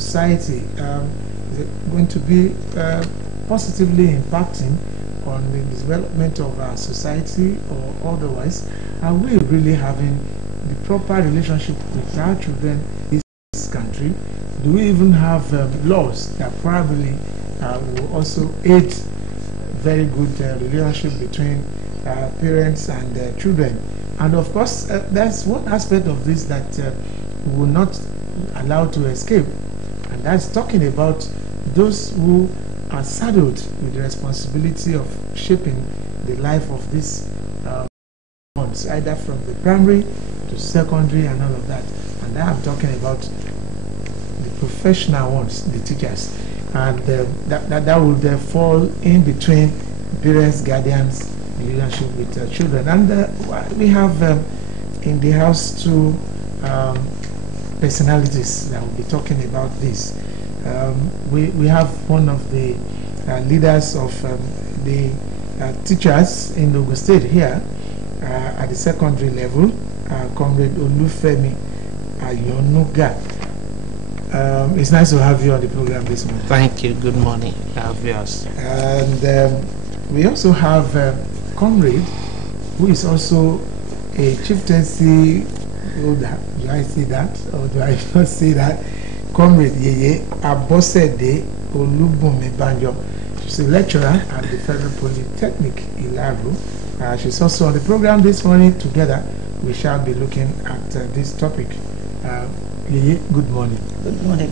society? Is it going to be positively impacting on the development of our society or otherwise? Are we really having the proper relationship with our children in this country? Do we even have laws that probably will also aid very good relationship between parents and children? And of course, there's one aspect of this that we will not allow to escape, and that's talking about those who are saddled with the responsibility of shaping the life of these ones, either from the primary to secondary and all of that. And now I'm talking about the professional ones, the teachers, and that will fall in between parents, guardians, relationship with children. And we have in the house two personalities that will be talking about this. We have one of the leaders of the teachers in Ogun State here at the secondary level, Comrade Olufemi Ayonuga. It's nice to have you on the program this morning. Thank you. Good morning, viewers. And we also have Comrade, who is also a chieftaincy holder. Do I see that or do I not see that? Comrade Yeye Abosede Olubunmi Banjo. She's a lecturer at the Federal Polytechnic Ilaro. She's also on the program this morning. Together, we shall be looking at this topic. Yeye, good morning. Good morning.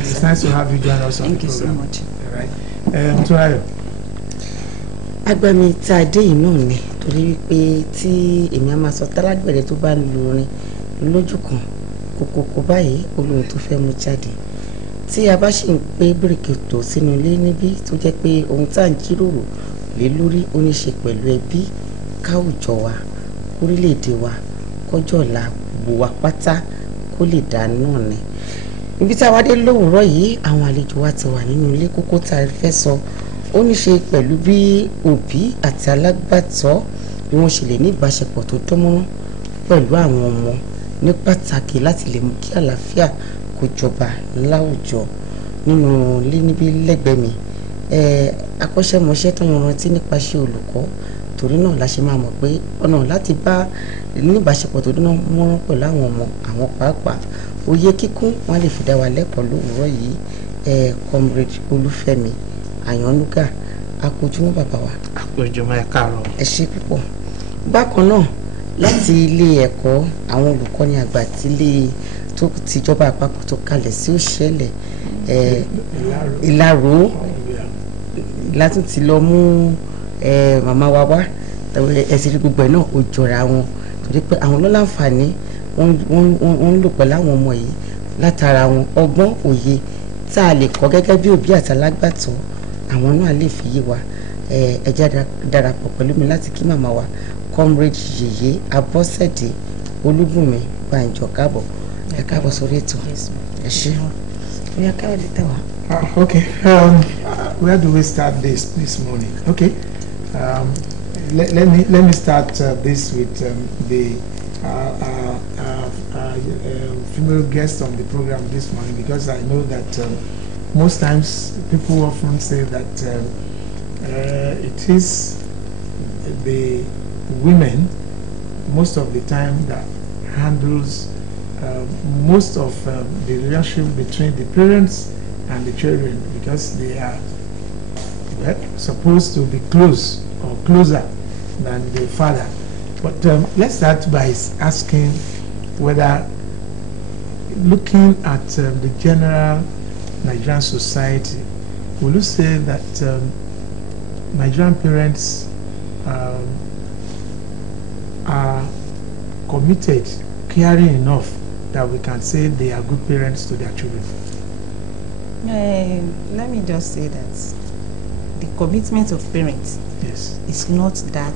It's nice to have you join us on the program. Thank you so much. All right. Torayo. Agbami tá a dé yìí náà ni torí wípé tí èmi á máa sọ tálágbẹ̀rẹ̀ tó bá lu orin lójú kan kòkòkò báyìí olóhùn tó fẹ́ mú jáde tí a bá ṣì ń pé bíríkì tó sínú ilé níbí tó jẹ́ pé ohun tá à ń jíròrò lé lórí ó ní ṣe pẹ̀lú ẹbí káwùjọ wa orílẹ̀-èdè wa kọjọ́ ọ̀la gbogbo wa pátá kó lè dá náà ni. Ibi tí a wá dé lówùúrọ̀ yìí àwọn àlejò wa ti wà nínú ilé kókó tá a fẹ́ sọ ó ní ṣe pẹ̀lú bí òbí àti alágbàtọ́ bí wọ́n ṣe lè ní ìbáṣepọ̀ tó dánmọ́rán pẹ̀lú àwọn ọmọ ní pàtàkì láti lè mú kí àlàáfíà kó jọba láwùjọ nínú ilé níbí lẹ́gbẹ̀ẹ́ mi akọ́ṣẹ́mọṣẹ́ tó yanrantí nípa iṣẹ́ olùkọ́ torí náà la ṣe máa mọ̀ pé ọ̀nà láti bá ní ìbáṣepọ̀ tó dánmọ́rán pẹ̀lú àwọn ọmọ àwọn pàápàá òye kíkún wọn lè fi dá wa lẹ́kọ̀ọ́ lówùúrọ̀ yìí Comrade Olúfẹ́mi Àyànnúgà akójúmọ́ bàbá wa. Akójúmọ́ ẹ káàárọ̀. Ẹ ṣé púpọ̀. Bákan náà láti ilé ẹ̀kọ́ àwọn olùkọ́ni àgbà tó tìjọba àpapọ̀ tó kalẹ̀ sí Òṣèlè Ìláró látún ti lọ mú màmá wa wá ẹ̀sìn gbogbo ẹ̀ náà ó jọra wọn torí pé àwọn lọ́láǹfààní wọ́n ń lò pẹ̀lú àwọn ọmọ yìí látara wọn ọgbọ́n òye tá a lè kọ́ gẹ́gẹ́ bí òbí àti alágbàtọ́ àwọn náà lè fi yé wa ẹ jẹ́ darapọ̀ pẹ̀lú mi láti kí màmá wa Comrade Yeye Abosede Olúbùnmi Banjo káàbọ̀ ẹ káàbọ̀ sórí ètò ẹ ṣé ó yá káàbọ̀ dé tẹ̀wá. Okay, where do we start this morning? Okay, let me start this with the female guest on the program this morning, because I know that most times people often say that it is the women most of the time that handles most of the relationship between the parents and the children, because they are supposed to be close or closer than the father. But let's start by asking whether, looking at the general Nigerian society, will you say that Nigerian parents are committed, caring enough that we can say they are good parents to their children? Let me just say that the commitment of parents is not that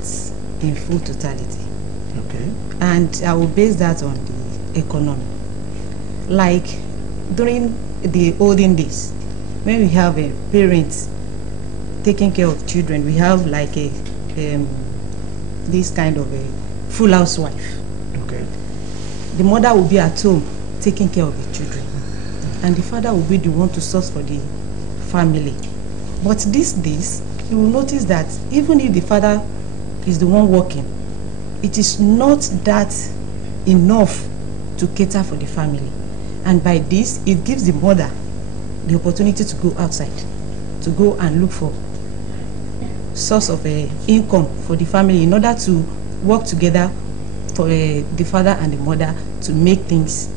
in full totality. Okay. And I will base that on the economy. Like during the olden days, when we have a parent taking care of children, we have like a this kind of a full housewife. Okay. The mother will be at home taking care of the children. and the father will be the one to source for the family. But these days, you will notice that even if the father is the one working, it is not that enough to cater for the family. And by this, it gives the mother the opportunity to go outside, to go and look for source of income for the family in order to work together for the father and the mother to make things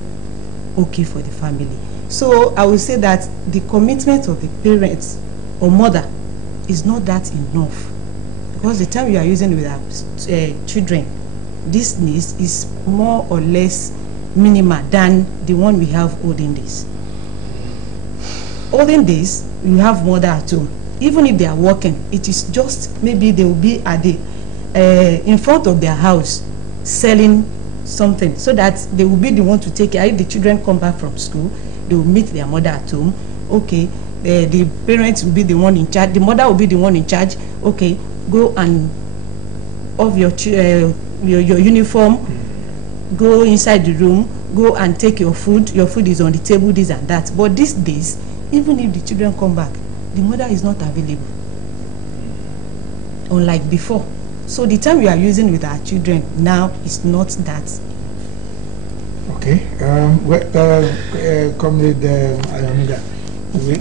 okay for the family. So I will say that the commitment of the parents or mother is not that enough, because the time you are using with our children, this needs is more or less minimal than the one we have olden days. Olden days, you have mother at home. Even if they are working, it is just maybe they will be at the in front of their house selling something, so that they will be the one to take care. If the children come back from school, they will meet their mother at home. Okay, the parents will be the one in charge. The mother will be the one in charge. Okay, go and off your uniform, go inside the room, go and take your food. Your food is on the table, this and that. But these days, even if the children come back, the mother is not available, unlike before. So the time we are using with our children now is not that. Okay. Comrade Ayomida,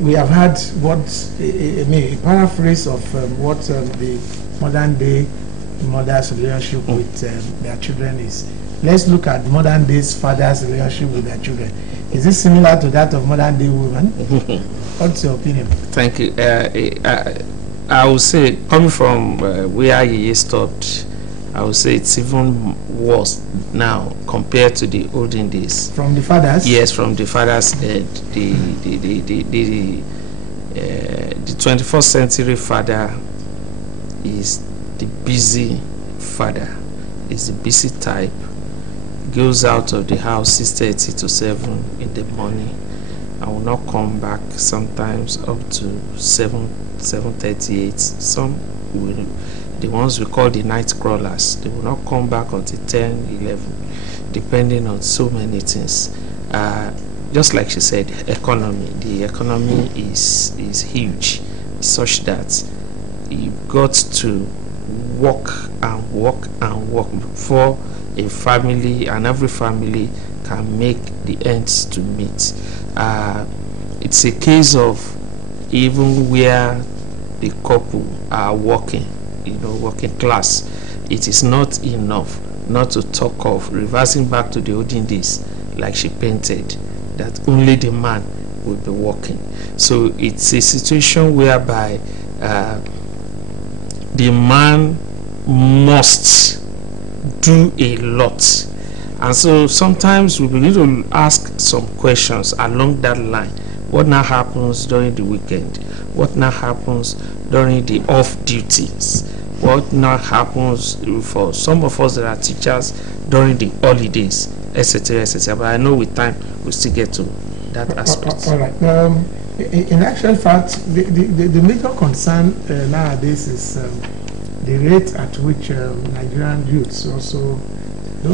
we have had what a paraphrase of what the modern day mother's relationship with their children is. Let's look at modern day's father's relationship with their children. Is it similar to that of modern day women? What's your opinion? Thank you. I would say, coming from where you stopped, I would say it's even worse now compared to the olden days. From the fathers? Yes, from the fathers. The 21st century father is the busy father. Is the busy type. Goes out of the house 6:30 to 7 in the morning, and will not come back sometimes up to 7:38. Some will, the ones we call the night crawlers, they will not come back until 10, 11, depending on so many things. Just like she said, economy. The economy is huge, such that you've got to work and work and work before a family, and every family can make the ends to meet. It's a case of even where the couple are working, working class, it is not enough, not to talk of reversing back to the olden days, like she painted, that only the man will be working. So it's a situation whereby the man must do a lot, and so sometimes we need to ask some questions along that line. What now happens during the weekend? What now happens during the off duties? What now happens for some of us that are teachers during the holidays, etc., etc. But I know with time we'll still get to that aspect. All right. In actual fact, the major concern nowadays is the rate at which Nigerian youths also,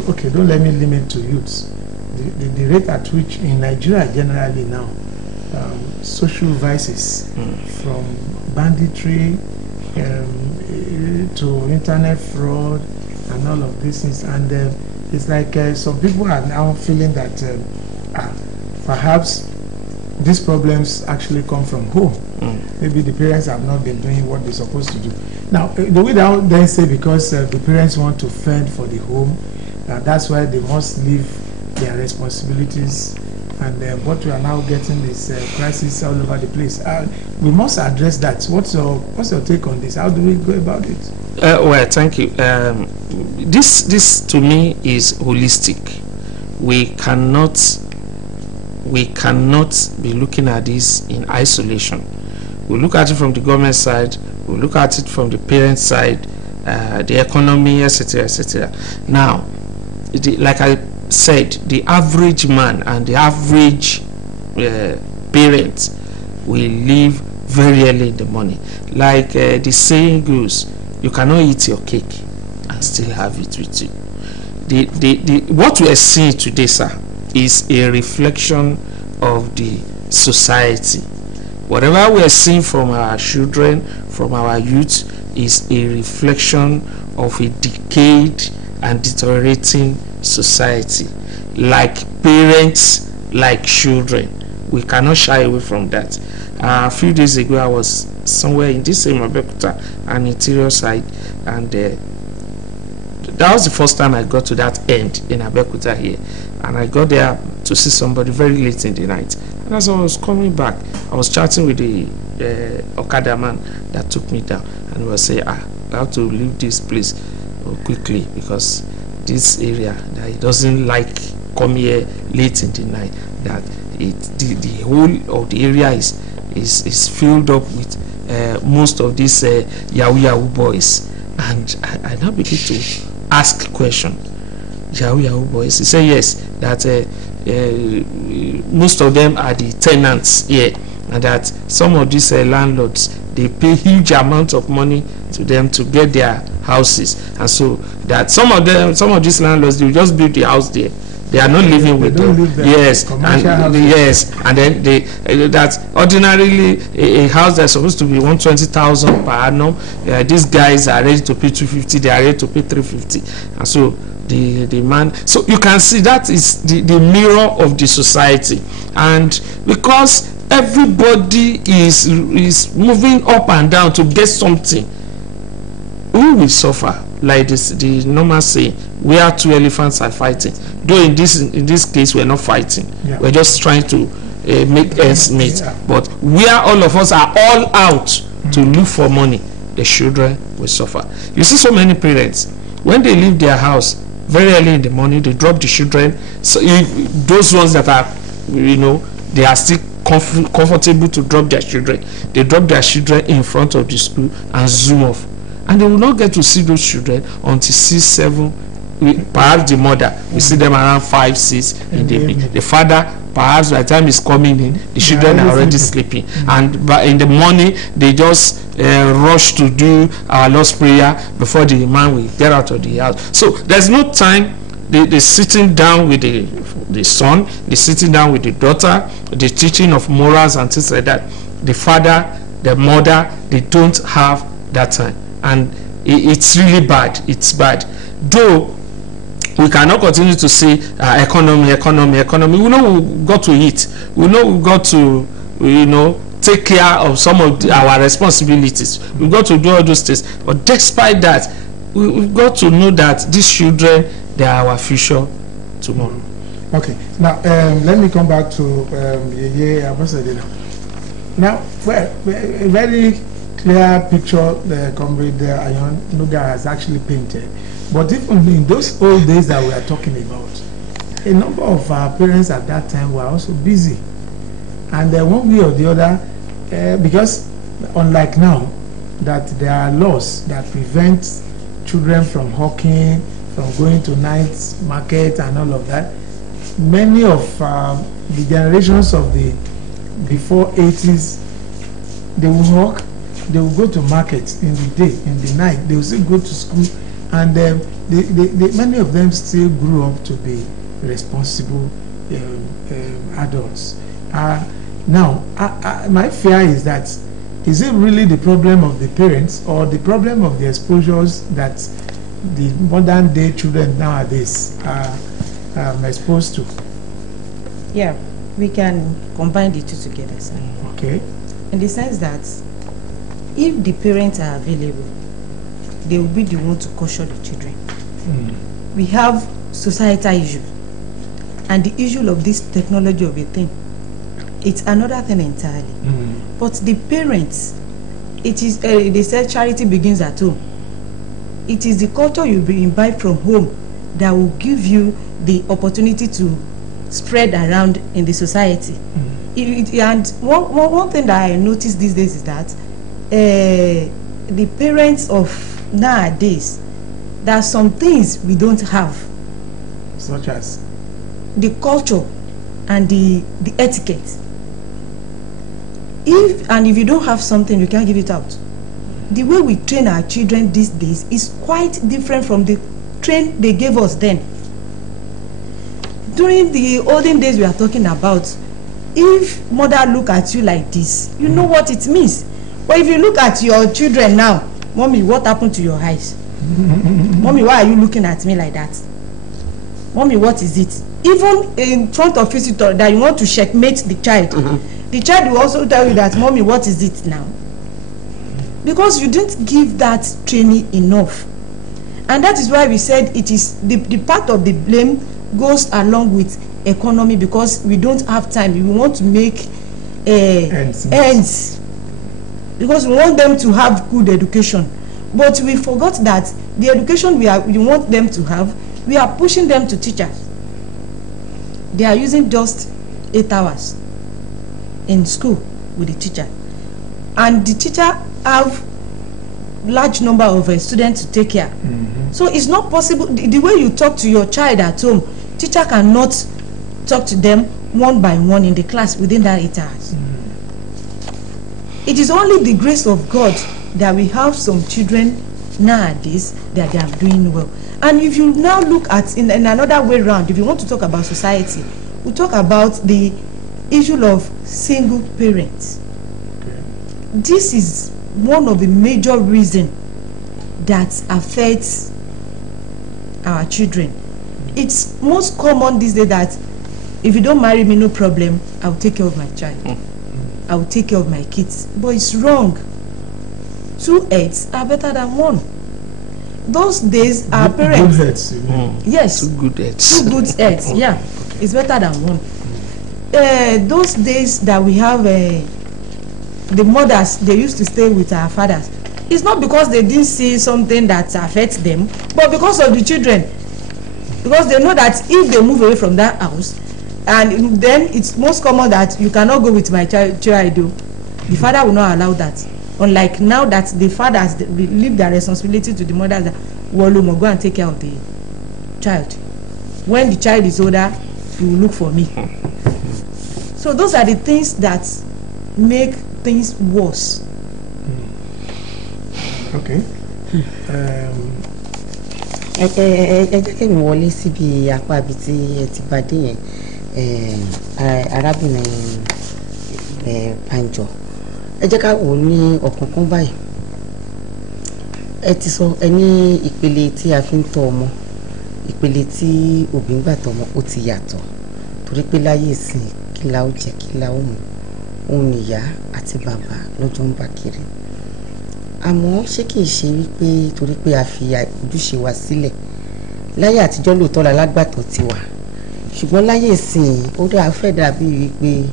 okay, don't let me limit to youths, the rate at which in Nigeria generally now, social vices, from banditry to internet fraud and all of these things, and it's like some people are now feeling that perhaps these problems actually come from home. Maybe the parents have not been doing what they're supposed to do. Now, the way they then say because the parents want to fend for the home, that's why they must leave their responsibilities, and what we are now getting is crisis all over the place. We must address that. What's your take on this? How do we go about it? Well, thank you. This to me is holistic. We cannot be looking at this in isolation. We look at it from the government side, we look at it from the parent side, the economy, etc., etc. Now, like I said, the average man and the average parent will leave very early in the morning. Like the saying goes, you cannot eat your cake and still have it with you. What we are seeing today, sir, is a reflection of the society. Whatever we are seeing from our children, from our youth, is a reflection of a decayed and deteriorating society. Like parents, like children. We cannot shy away from that. A few days ago, I was somewhere in this same Abeokuta, an interior side, and that was the first time I got to that end in Abeokuta here. And I got there to see somebody very late in the night. And as I was coming back, I was chatting with the Okada man that took me down, and he was saying, I have to leave this place quickly because this area, that he doesn't like come here late in the night, that the whole of the area is filled up with most of these Yahoo boys. And I now begin to ask question. Yahoo boys. He said yes, that most of them are the tenants here, and that some of these landlords, they pay huge amounts of money to them to get their houses, and so that some of these landlords, they will just build the house there. They are not living with them. Yes, and then they that ordinarily a house that's supposed to be 120,000 per annum. These guys are ready to pay 250. They are ready to pay 350, and so the man. So you can see that is the mirror of the society, and because everybody is moving up and down to get something, who will suffer? Like this, the normal saying, where two elephants are fighting. Though in this case we're not fighting, we're just trying to make ends meet. But where all of us are all out to look for money, the children will suffer. You see so many parents, when they leave their house very early in the morning, they drop the children. So those ones that are, they are still comfortable to drop their children, they drop their children in front of the school and zoom off. And they will not get to see those children until 6, 7, perhaps the mother. We see them around 5, 6 in the evening. The father, perhaps by the time he's coming in, the children are already sleeping. And in the morning, they just rush to do our Lord's Prayer before the man will get out of the house. So there's no time. They're sitting down with the son, they're sitting down with the daughter, the teaching of morals and things like that. The father, the mother, they don't have that time. And it's really bad. It's bad. Though we cannot continue to say economy. We know we've got to eat. We know we've got to, take care of some of our responsibilities. We've got to do all those things. But despite that, we've got to know that these children, they are our future tomorrow. Okay. Now, let me come back to Ambassador. Now, a very clear picture the comrade Ayon Nuga has actually painted. But even in those old days that we are talking about, a number of our parents at that time were also busy. And one way or the other, because unlike now, that there are laws that prevent children from hawking, from going to night market and all of that, many of the generations of the before 80s, they will hawk. They will go to market in the day, in the night. They will still go to school, and many of them still grew up to be responsible adults. Now, my fear is that, is it really the problem of the parents or the problem of the exposures that the modern day children nowadays are exposed to? Yeah, we can combine the two together, sir. Okay. In the sense that if the parents are available, they will be the one to caution the children. We have societal issue, and the issue of this technology of a thing, it's another thing entirely. But the parents, it is they say charity begins at home. It is the culture you imbibe from home that will give you the opportunity to spread around in the society. And one thing that I noticed these days is that the parents of nowadays, there are some things we don't have, such as the culture and the etiquette. If you don't have something, you can't give it out. The way we train our children these days is quite different from the train they gave us then. During the olden days we are talking about, if mother look at you like this, you know what it means. But if you look at your children now, mommy, what happened to your eyes? Mommy, why are you looking at me like that? Mommy, what is it? Even in front of visitor that you want to checkmate the child, the child will also tell you that, mommy, what is it now? Because you didn't give that training enough. And that is why we said it is the part of the blame goes along with economy, because we don't have time. We want to make ends, because we want them to have good education. But we forgot that the education we want them to have, we are pushing them to teachers. They are using just 8 hours in school with the teacher, and the teacher have large number of students to take care. So it's not possible. The way you talk to your child at home, teacher cannot talk to them one by one in the class within that 8 hours. It is only the grace of God that we have some children nowadays that they are doing well. And if you now look at in another way around, if you want to talk about society, we talk about the issue of single parents. This is one of the major reasons that affects our children. It's most common these days that if you don't marry me, no problem, I'll take care of my child. I'll take care of my kids. But it's wrong. 2 heads are better than 1. Those days our parents, good heads, yes, 2 good heads. 2 good heads, yeah, it's better than 1. Those days that we have the mothers, they used to stay with our fathers. It's not because they didn't see something that affects them, but because of the children. Because they know that if they move away from that house, and then it's most common that you cannot go with my child. The father will not allow that. Unlike now that the fathers leave their responsibility to the mothers, that Wolumo, go and take care of the child. When the child is older, you will look for me. So those are the things that make things worse. Okay. ẹ jẹ́ kí mi wọlé síbi apá ibi tí ẹ ti bá dé yẹn, arábìnrin Panjo, ẹ jẹ́ ká wò ní ọ̀kánkán báyìí. Ẹ ti sọ ẹ ní ìpele tí a fi ń tọ́ ọmọ, ìpele tí òbí ń gbà tọ́ ọmọ ó ti yàtọ̀, torí pé láyé ìsìn kí la ó jẹ kí la ó mu, òun nìyá àti bàbá lọ́jọ́ ń bá kiri. Àmọ́ ṣé kìí ṣe wípé torí pé a fi ojúṣe wa sílẹ̀? Láyé àtijọ́ lóòótọ́ la lágbàtọ́ ti wà, ṣùgbọ́n láyé ìsìn ó dá fẹ́ dàbí wípé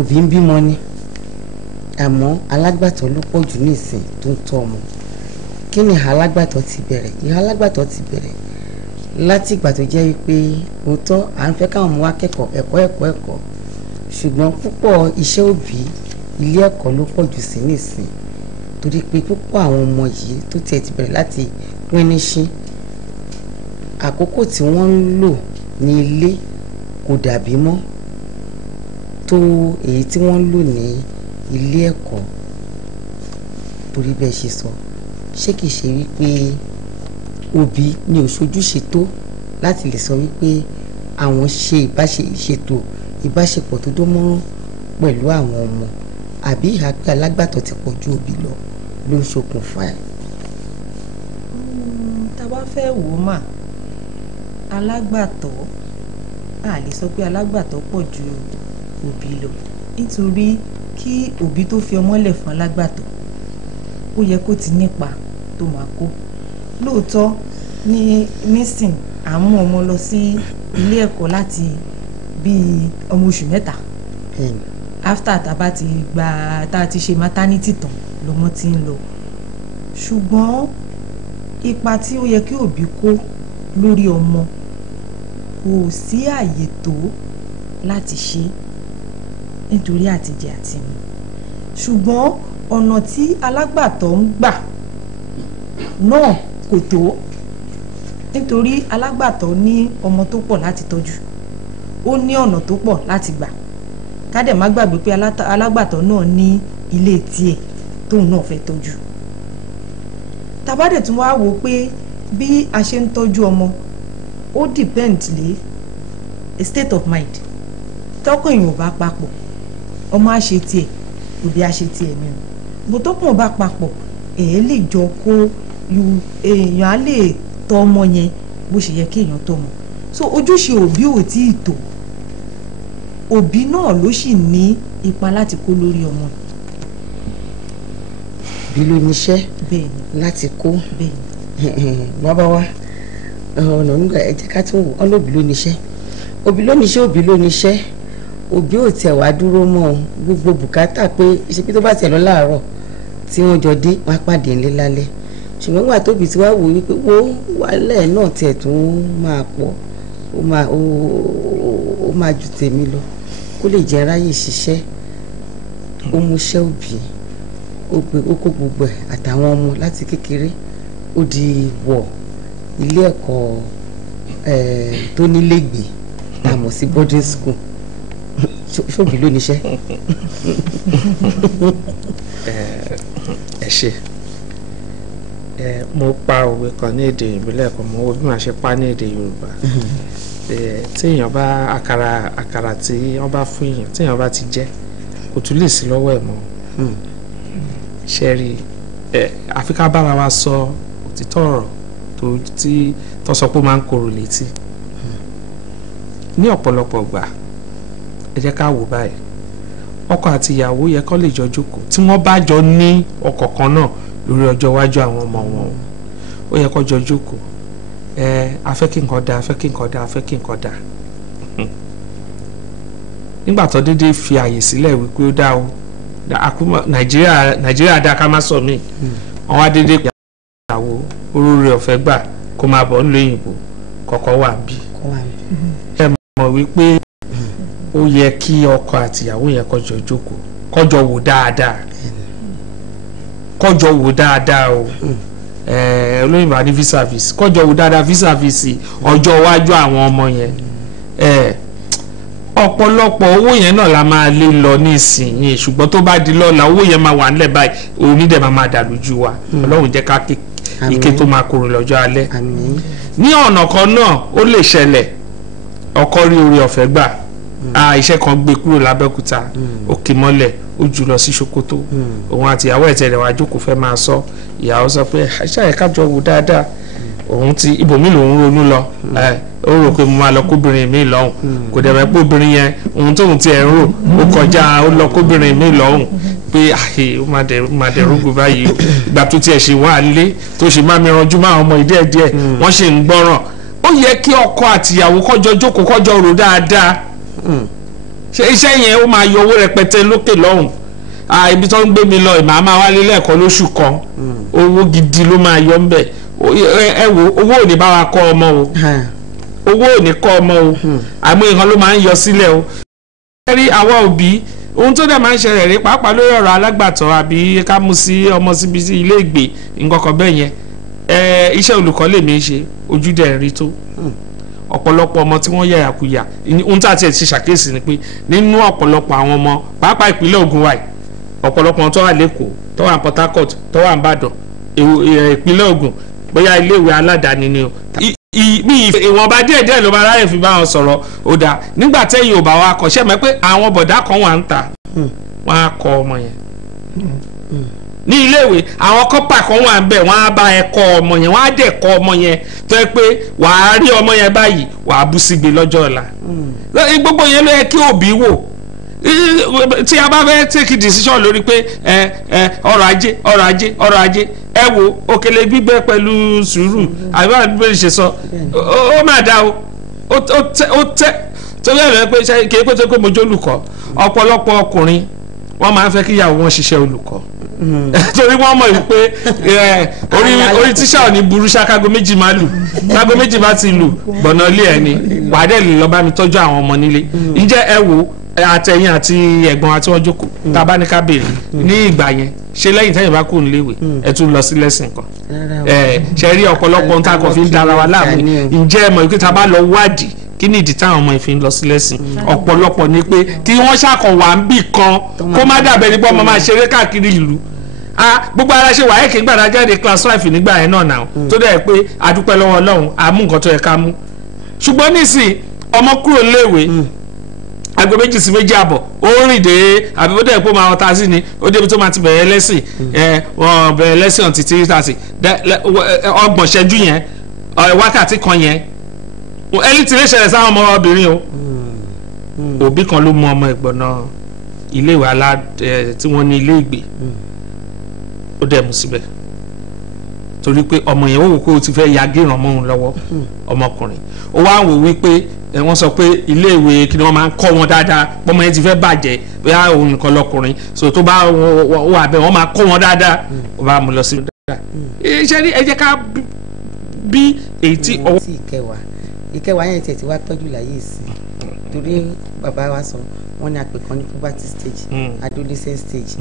òbí ń bímọ ni, àmọ́ alágbàtọ́ ló pọ̀ jù ní ìsìn tó ń tọ́ ọmọ. Kí ni alágbàtọ́ ti bẹ̀rẹ̀? Ìhà alágbàtọ́ ti bẹ̀rẹ̀ láti ìgbà tó jẹ́ wípé òótọ́ à ń fẹ́ káwọn ọmọ wa kẹ́kọ̀ọ́ ẹ̀kọ́, ṣùgbọ́n púpọ̀ iṣẹ́ òbí ilé ẹ̀kọ́ ló pọ̀ jù sí nísìn, torí pé púpọ̀ àwọn ọmọ yìí tó tiẹ̀ ti bẹ̀rẹ̀ láti píníṣín, àkókò tí wọ́n ń lò ní ilé kò dàbí mọ́ tó èyí tí wọ́n ń lò ní ilé ẹ̀kọ́. Torí bẹ́ẹ̀ ṣe sọ, ṣé kìí ṣe wípé òbí ni ò ṣojúṣe tó láti lè sọ wípé àwọn ṣe ìṣètò ìbáṣepọ̀ tó dánmọ́rán pẹ̀lú àwọn ọmọ, àbí ìhà pé alágbàtọ́ ti pọ̀ ju òbí lọ ló ń ṣokùnfà ẹ̀? Tá bá fẹ́ wò ó mà, alágbàtọ́, a lè sọ pé alágbàtọ́ pọ̀ ju òbí lọ, nítorí kí òbí tó fi ọmọ lẹ̀ fún alágbàtọ́, ó yẹ kó ti nípa tó máa kó. Lóòótọ́ nísìn à ń mú ọmọ lọ sí ilé ẹ̀kọ́ láti bíi ọmọ oṣù 3. After tá a ti ṣe maternity tán lọmọ ti ń lọ, ṣùgbọ́n ipa tí ó yẹ kí òbí kó lórí ọmọ kò sí àyè tó láti ṣe nítorí àtijẹ àti mu. Ṣùgbọ́n ọ̀nà tí alágbàtọ́ ń gbà náà kò tó, nítorí alágbàtọ́ ní ọmọ tó pọ̀ láti tọ́jú, ó ní ọ̀nà tó pọ̀ láti gbà. Ká dẹ̀ má gbàgbé pé alágbàtọ́ náà ní ilé tiẹ̀ tóun náà fẹ́ tọ́jú. Tá bá dẹ̀ tún wá wò pé bí a ṣe ń tọ́jú ọmọ ó depend lé a state of mind tọ́kùn èèyàn ò bá papọ̀ ọmọ á ṣe tiẹ̀ òbí á ṣe tiẹ̀ ni o bó tọ́kùn ò bá papọ̀ èèyàn lè jọ kó èèyàn á lè tọ́ ọmọ yẹn bó ṣe yẹ kí èèyàn tọ́ ọmọ so ojúṣe òbí ò tí ì tó òbí náà ló sì ní ipa láti kó lórí ọmọ. bí ló níṣẹ́ láti kó bàbá wa ọ̀nà nígbà ẹ jẹ́ ká tún wò ọ́n lóbi ló níṣẹ́ òbí ló níṣẹ́ òbí ò tiẹ̀ wá dúró mọ́ gbogbo bùkátà pé ìṣepí tó bá tiẹ̀ lọ láàárọ̀ tí wọ́n jọ dé wọ́n á pàdé ńlẹ́ lálẹ́ ṣùgbọ́n nígbà tóbi tí wàá wò wípé wo wàhálẹ̀ náà tiẹ̀ tún máa pọ̀ ó máa ju tèmi lọ kó lè jẹ́ ráyè ṣiṣẹ́ ó múṣẹ́ òbí ó kó gbogbo ẹ̀ àtàwọn ọmọ láti kékeré ó di wọ̀ ilé ẹ̀kọ́ tó nílégbè tá a mọ̀ sí boarding school ṣòbí ló níṣẹ́. ẹ ṣe mo pa òwe kan ní èdè ìbílẹ̀ kan mo wo bí màá ṣe pa ní èdè Yorùbá tí èèyàn bá àkàrà tí wọ́n bá fún èèyàn tí èèyàn bá ti jẹ kò tún lè sí lọ́wọ́ ẹ̀ mọ́ ṣe rí àfi ká bára wa sọ òtítọ́ ọ̀rọ̀ tó sọ pé ó máa ń korò létí ní ọ̀pọ̀lọpọ̀ gbà ẹ jẹ́ ká wò báyìí ọkọ àti ìyàwó yẹ kó lè jọ jókòó tí wọ́n bá jọ ní ọkọ̀ kan náà lórí ọjọ́ iwájú àwọn ọmọ wọn ó yẹ kó jọ jókòó afẹ́ kí nǹkan dá nígbà tó dédé fi àyè sílẹ̀ wípé ó dá o Nàìjíríà dá ká má sọ mí wọn wá dédé pé ìyàwó oróore ọ̀fẹ́ gbà kó máa bọ̀ nílùú òyìnbó kọ́kọ́ wà bí ẹ mọ̀ wípé ó yẹ kí ọkọ àtìyàwó yẹn kó jọ jókòó kó jọ wò dáadáa o olóyìnbó ní visa visa kó jọ wò dáadáa visa visa ọjọ́ iwájú àwọn ọmọ yẹn ọ̀pọ̀lọpọ̀ owó yẹn náà la máa lé lọ ní ìsinyìí ṣùgbọ́n tó bá di lọ́la owó yẹn máa wà nílẹ̀ báyìí òní dẹ̀ máa dà lójú wa Ọlọ́run jẹ́ ká ike tó máa korò lọ́jọ́ alẹ́ ní ọ̀nà kan náà ó lè ṣẹlẹ̀ ọkọ rí oore ọ̀fẹ́ gbà iṣẹ́ kan gbé kúrò lábẹ́òkúta òkè mọ́lẹ̀ ó jù lọ sí Sokoto òun àti ìyàwó ẹ̀tẹ̀ rẹ̀ wá jókòó fẹ́ máa sọ ìyàwó sọ pé ṣáà ẹ̀ka jọ wò dáadáa òun ti ibòmí lòun ronú lọ ó rò pé mo máa lọ kóbìnrin mi lọ́hùn kò dẹ̀ mẹ́ pé obìnrin yẹn ohun tóun ti ẹ̀ ń rò ó kọjá ó lọ kóbìnrin mi lọ́hùn pé ó máa dẹ̀ rúgùn báyìí ìgbà tó tiẹ̀ ṣe wọ́n á lé tó ṣe máa mi ranjú máa ọmọ ìdíẹ̀díẹ̀ wọ́n ṣe ń gbọ́ràn ó yẹ kí ọkọ àtìyàwó kọjọ jókòó kọjọ rò dáadáa ṣe iṣẹ́ yẹn ó máa yọ owó rẹpẹtẹ lókè lọ́hùn ibi tó ń gbé mi lọ ìmọ̀ máa wálé lẹ́ẹ̀kan lóṣù kan owó gidi ló máa yọ ńbẹ̀ ẹ wo owó ò ní bá wa kọ́ ọmọ o owó ò ní kọ́ ọmọ o àmọ́ ìkan ló máa ń yọ sílẹ̀ o. ẹ rí àwọn òbí ohun tó dẹ̀ máa ń ṣẹlẹ̀ rí pàápàá lórí ọ̀rọ̀ alágbàtọ́ àbí ká mú sí ọmọ síbi sí ilé ìgbé nǹkan kan bẹ́ẹ̀ yẹn iṣẹ́ olùkọ́ lèmi ń ṣe ojú dẹ̀ ń rí tó ọ̀pọ̀lọpọ̀ ọmọ tí wọ́n yàyàkuyà ohun tí a ti ṣàkíyèsí ni pé nínú ọ̀pọ̀lọpọ̀ àwọn ọmọ pàápàá ìpínlẹ̀ Ògùn wáyé ọ̀pọ̀lọpọ̀ tó wà lẹ́kọ̀ọ́ tó wà ní Port Harcourt tó wà ní Ìbàdàn ìpínlẹ̀ Ògùn bóyá iléèwé aládàáni ni o ìwọ̀nba díẹ̀díẹ̀ ló máa ráyè fi bá wọn sọ̀rọ̀ ó dáa nígbà tẹ́yìn ò bá wa kọ̀ ṣe mọ̀ pé àwọn bọ̀dá kan wà ń ta wọ́n á kọ́ ọmọ yẹn ní iléèwé àwọn kọ́pà kan wà ń bẹ̀ wọ́n á bá ẹ kọ́ ọmọ yẹn wọ́n á dẹ̀ kọ́ ọmọ yẹn tó yẹ pé wàá rí ọmọ yẹn báyìí wàá bú sígbe lọ́jọ́ ọ̀la gbogbo yẹn ló yẹ kí òbí wò tí a bá fẹ́ take decision lórí pé ọrọ̀ ajé ẹ wo òkèlè gbígbẹ pẹ̀lú sùúrù àbí àdúgbò ṣe sọ ó máa dá o ó tẹ́ torí ẹ̀rọ pé kì í pé tó pé mo jẹ́ olùkọ́ ọ̀pọ̀lọpọ̀ ọkùnrin wọ́n máa ń fẹ́ kíyàwó wọn ṣiṣẹ́ olùkọ́ torí wọ́n mọ̀ wípé orí tíṣà ò ní burú ṣákágo méjì máa lù ṣákágo méjì bá ti lù gbọ̀nà ilé ẹ̀ ni wàá dẹ̀ lè lọ bá mi tọ́jú àwọn ọmọ nílé ǹjẹ́ ẹ wo àtẹ̀yìn àti ẹ̀gbọ́n àti wọ́n jókòó tá a bá ní ká béèrè ní ìgbà yẹn ṣe lẹ́yìn tẹ́yìn bá kú níléèwé ẹ tún lọ sí lẹ́sìn kan ṣe rí ọ̀pọ̀lọpọ̀ ohun tá a kàn fi ń dára wa láàmú ǹjẹ́ ẹ mọ̀ pé tá a bá lọ wádìí kí ni ìdí táwọn ọmọ ìfi ń lọ sí lẹ́sìn ọ̀pọ̀lọpọ̀ ni pé kí wọ́n ṣàkàn wà ń bì kan kó má dàbẹ̀ nípa ọmọ máa ṣeré káàkiri ìlú gbogbo ara ṣe wáyé kí n gbàdá jáde class 5 nígbà yẹn náà náà tó dẹ̀ pé adúpẹ́ lọ́wọ́ Ọlọ́run àmú nǹkan tó yẹ ká mú ṣùgbọ́n nísìn ọmọ kúrò léèwé aago 2 sí 2:30 ó rìn dé àbí ó dẹ̀ pé máa ọ̀tá sí ni ó débi tó máa ti bẹ̀rẹ̀ lẹ́sìn wọ́n bẹ̀rẹ̀ lẹ́sìn ọ̀tí 3:30 ọgbọ̀n ṣẹ́jú yẹn wákàtí kan yẹn ẹni tí lè ṣẹlẹ̀ sáwọn ọmọbìnrin o òbí kan ló mú ọmọ ìgbọ̀nà iléèwé tí wọ́n ní ilé ìgbé ó dẹ̀ mú síbẹ̀ torí pé ọmọ yẹn ó wò pé ó ti fẹ́ ya gíràn mọ́ òun lọ́wọ́ ọmọkùnrin ó wá wò wípé wọ́n sọ pé iléèwé kí ni wọ́n máa ń kọ́ wọn dáadáa pọ́nmọ yẹn ti fẹ́ bàjẹ́ bóyá òun nìkan lọkùnrin so tó bá wà bẹ́ẹ̀ wọ́n máa kọ́ wọn dáadáa ó bá mú lọ sí dáadáa iṣẹ́ ní ẹ jẹ́ ká bí èyí tí ọwọ́. ìkẹwàá yẹn tiẹ̀ ti wá tọ́jú láyé sí torí bàbá wa sọ wọ́n ní àpè kan ní puberty stage adolescent stage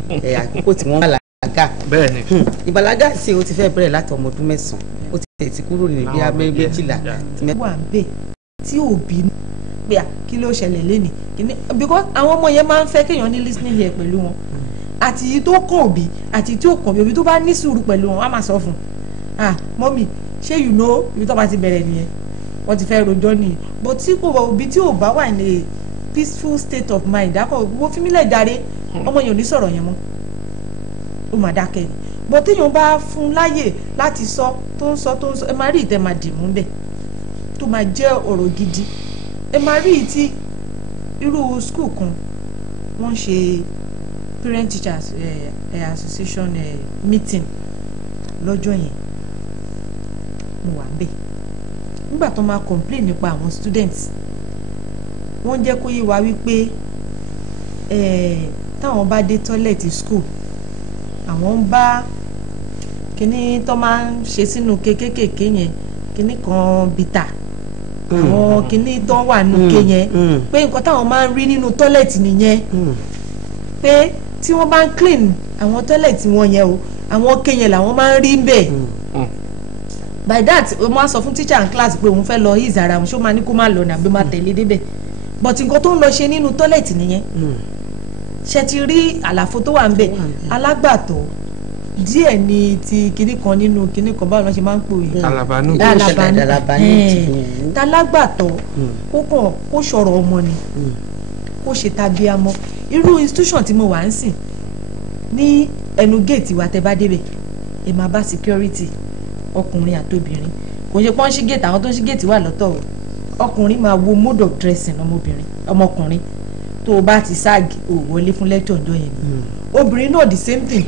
àkókò tí wọ́n bàlágà bẹ́ẹ̀ni ìbàlágà sí o ti fẹ́ bẹ̀rẹ̀ láti ọmọ ọdún 9 ó ti kúrò ní bí abẹ́ 12 wà ń bẹ̀ tí òbí pé kí ló ṣẹlẹ̀ lẹ́nìí because àwọn ọmọ yẹn máa ń fẹ́ kéèyàn ní listening here pẹ̀lú wọn àti èyí tó kàn òbí àti èyí tó kàn òbí tó bá ní sùúrù pẹ̀lú wọn wọ́n á máa sọ fún mọ́mì ṣé you know ibi tó bá ti bẹ̀rẹ̀ nìyẹn wọ́n ti fẹ́ rojọ́ nìyẹn but tí kò òbí tí ò bá wà ní a peaceful state of mind akọ wo fi mí lẹ̀ jàre ọmọ yẹn ò ní sọ̀rọ̀ yẹn mọ́ ó máa dákẹ́ ni but téèyàn bá fún láyè láti sọ tó ń sọ ẹ máa rí ìtẹ́ máa dì mú bẹ́ẹ̀ tó máa jẹ́ ọ̀rọ̀ gidi ẹ máa rí tí irú school kan wọ́n ṣe parent teachers association meeting lọ́jọ́ yẹn mo wà bẹ́ẹ̀ nígbà tó máa complain nípa àwọn students wọ́n jẹ́ kó yé wa wípé táwọn bá dé toilet school àwọn ń bá kíní tó máa ń ṣe sínú kékékèké yẹn kíní kan bìtà àwọn kíní tó wà nùké yẹn pé nǹkan táwọn máa ń rí nínú toilet nìyẹn pé tí wọ́n bá ń clean àwọn toilet wọn yẹn o àwọn ké yẹn làwọn máa ń rí bẹ́ẹ̀ by that o máa sọ fún teacher in class pé òun fẹ́ lọ his ara òun ṣó máa ní kó má lọ nàbí má tẹ̀lé débẹ̀ but nǹkan tó ń lọ ṣe nínú toilet nìyẹn ṣe ti rí àlàfo tó wà ń bẹ̀ alágbàtọ́ díẹ̀ ni ti kinní kan nínú kinní kan báwo ló ṣe máa ń pò yìí tálágbàtọ́ kó sọ̀rọ̀ ọmọ ni kó ṣe tàbí amọ́ irú institution tí mo wà ń sìn ní ẹnu gate wa tẹ bá débẹ̀ ẹ máa bá security ọkùnrin àtobìnrin kò ṣe pọ́n ṣí gate àwọn tó ń ṣí gate wà lọ́tọ̀ o ọkùnrin máa wo mode of dressing ọmọkùnrin tó o bá ti ságì ò wọlé fún lecture ọjọ́ yẹn obìnrin náà the same thing